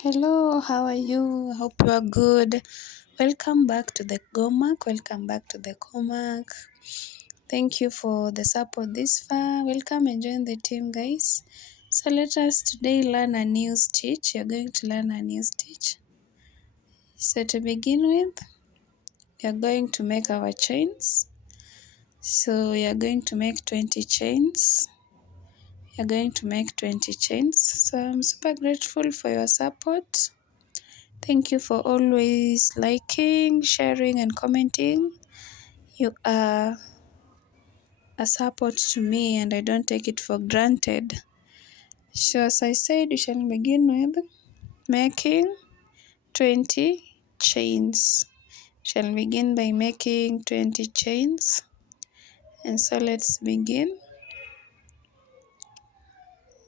Hello, how are you? Hope you are good. Welcome back to the Gomak. Welcome back to the Gomak. Thank you for the support this far. Welcome and join the team, guys. So let us today learn a new stitch. You're going to learn a new stitch. So to begin with, we are going to make our chains. So we are going to make 20 chains. We are going to make 20 chains. So I'm super grateful for your support. Thank you for always liking, sharing, and commenting. You are a support to me, and I don't take it for granted. So, as I said, we shall begin with making 20 chains. We shall begin by making 20 chains. And so, let's begin.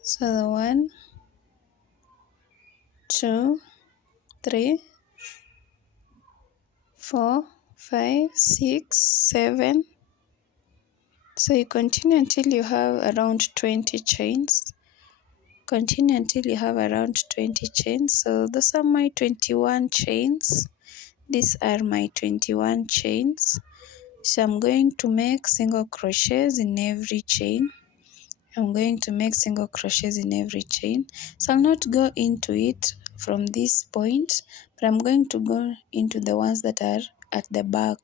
So, the 1, 2, 3, 4, 5, 6, 7. So you continue until you have around 20 chains. Continue until you have around 20 chains. So those are my 21 chains. These are my 21 chains. So I'm going to make single crochets in every chain. I'm going to make single crochets in every chain. So I'll not go into it from this point, but I'm going to go into the ones that are at the back.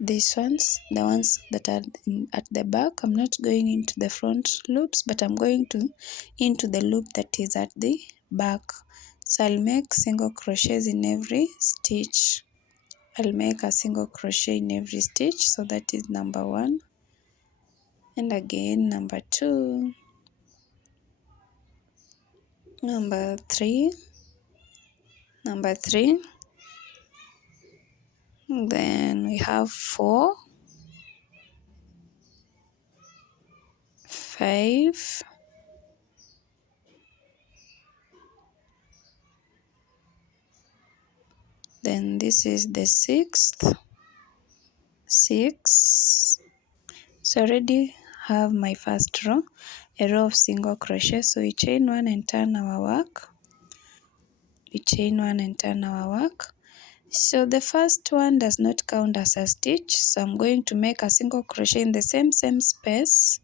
These ones, the ones that are at the back, I'm not going into the front loops, but I'm going into the loop that is at the back. So I'll make single crochets in every stitch. I'll make a single crochet in every stitch. So that is number 1. And again, number 2, number 3, number 3. Then we have 4, 5, then this is the 6th, 6. So I already have my first row, a row of single crochet. So we chain 1 and turn our work. We chain 1 and turn our work. So the first one does not count as a stitch. So I'm going to make a single crochet in the same space,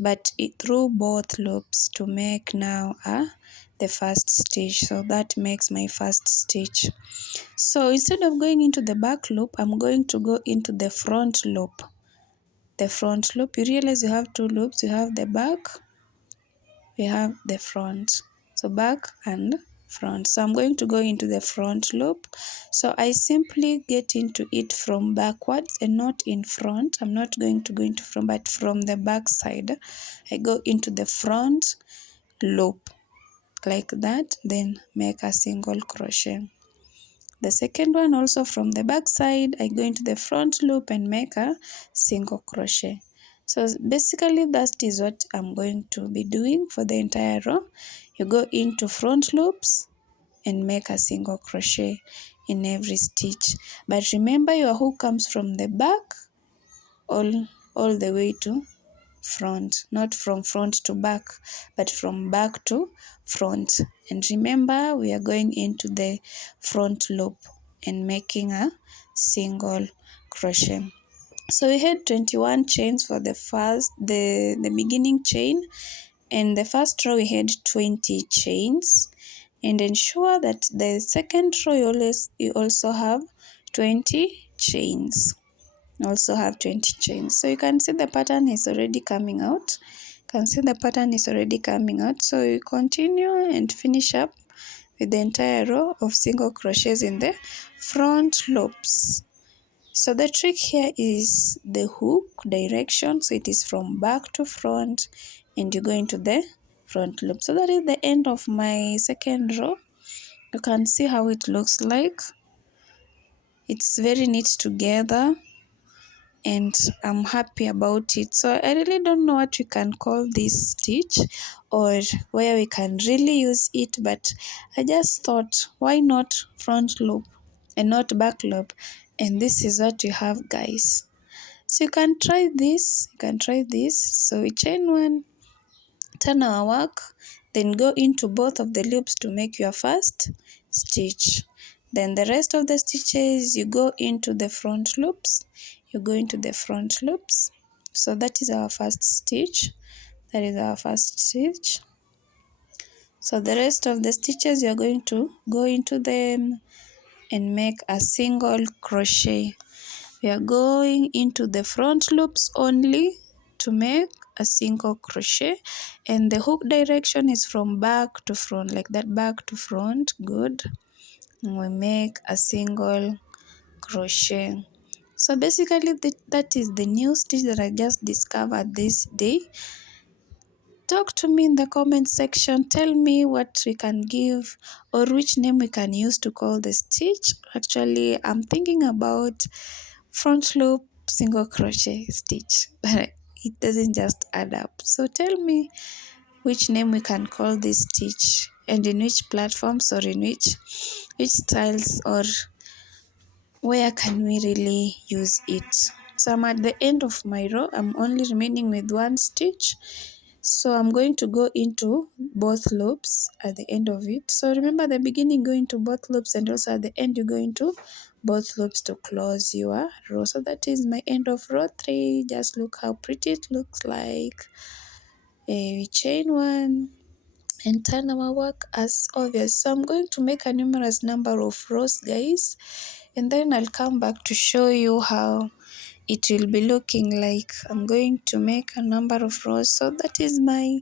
but through both loops to make now the first stitch. So that makes my first stitch. So instead of going into the back loop, I'm going to go into the front loop. The front loop, you realize you have 2 loops. You have the back, we have the front. So back and front. So I'm going to go into the front loop. So I simply get into it from backwards and not in front. I'm not going to go into front, but from the back side. I go into the front loop like that, then make a single crochet. The second one also from the back side, I go into the front loop and make a single crochet. So basically that is what I'm going to be doing for the entire row. You go into front loops and make a single crochet in every stitch. But remember, your hook comes from the back all the way to front, not from front to back, but from back to front. And remember, we are going into the front loop and making a single crochet. So we had 21 chains for the beginning chain, and the first row we had 20 chains. And ensure that the second row you also have 20 chains. Also have 20 chains. So you can see the pattern is already coming out. So you continue and finish up with the entire row of single crochets in the front loops. So the trick here is the hook direction. So it is from back to front and you go into the front loop. So that is the end of my second row. You can see how it looks like. It's very neat together, and I'm happy about it. So I really don't know what we can call this stitch or where we can really use it, but I just thought, why not front loop and not back loop? And this is what we have, guys. So you can try this. So we chain 1, turn our work, then go into both of the loops to make your first stitch. Then the rest of the stitches, you go into the front loops. You go into the front loops. So that is our first stitch. That is our first stitch. So the rest of the stitches, you're going to go into them and make a single crochet. We are going into the front loops only to make a single crochet, and the hook direction is from back to front, like that, back to front. Good. And we make a single crochet. So basically that is the new stitch that I just discovered this day. Talk to me in the comment section. Tell me what we can give or which name we can use to call the stitch. Actually, I'm thinking about front loop single crochet stitch, but it doesn't just add up. So tell me which name we can call this stitch, and in which platforms, or in which styles, or where can we really use it. So I'm at the end of my row. I'm only remaining with one stitch. So I'm going to go into both loops at the end of it. So remember, the beginning, go into both loops, and also at the end you go into both loops to close your row. So that is my end of row 3. Just look how pretty it looks like. We chain 1 and turn our work as obvious. So I'm going to make a numerous number of rows, guys, and then I'll come back to show you how it will be looking like. I'm going to make a number of rows. So that is my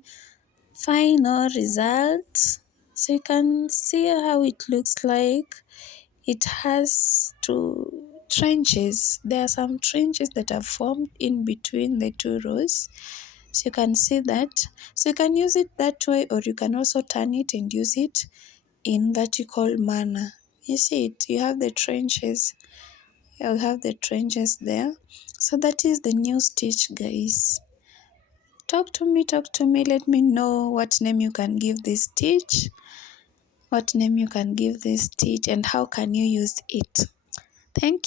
final result. So you can see how it looks like. It has 2 trenches. There are some trenches that are formed in between the 2 rows. So you can see that. So you can use it that way, or you can also turn it and use it in vertical manner. You see it, you have the trenches. You have the trenches there. So that is the new stitch, guys. Talk to me, let me know what name you can give this stitch, and how can you use it. Thank you.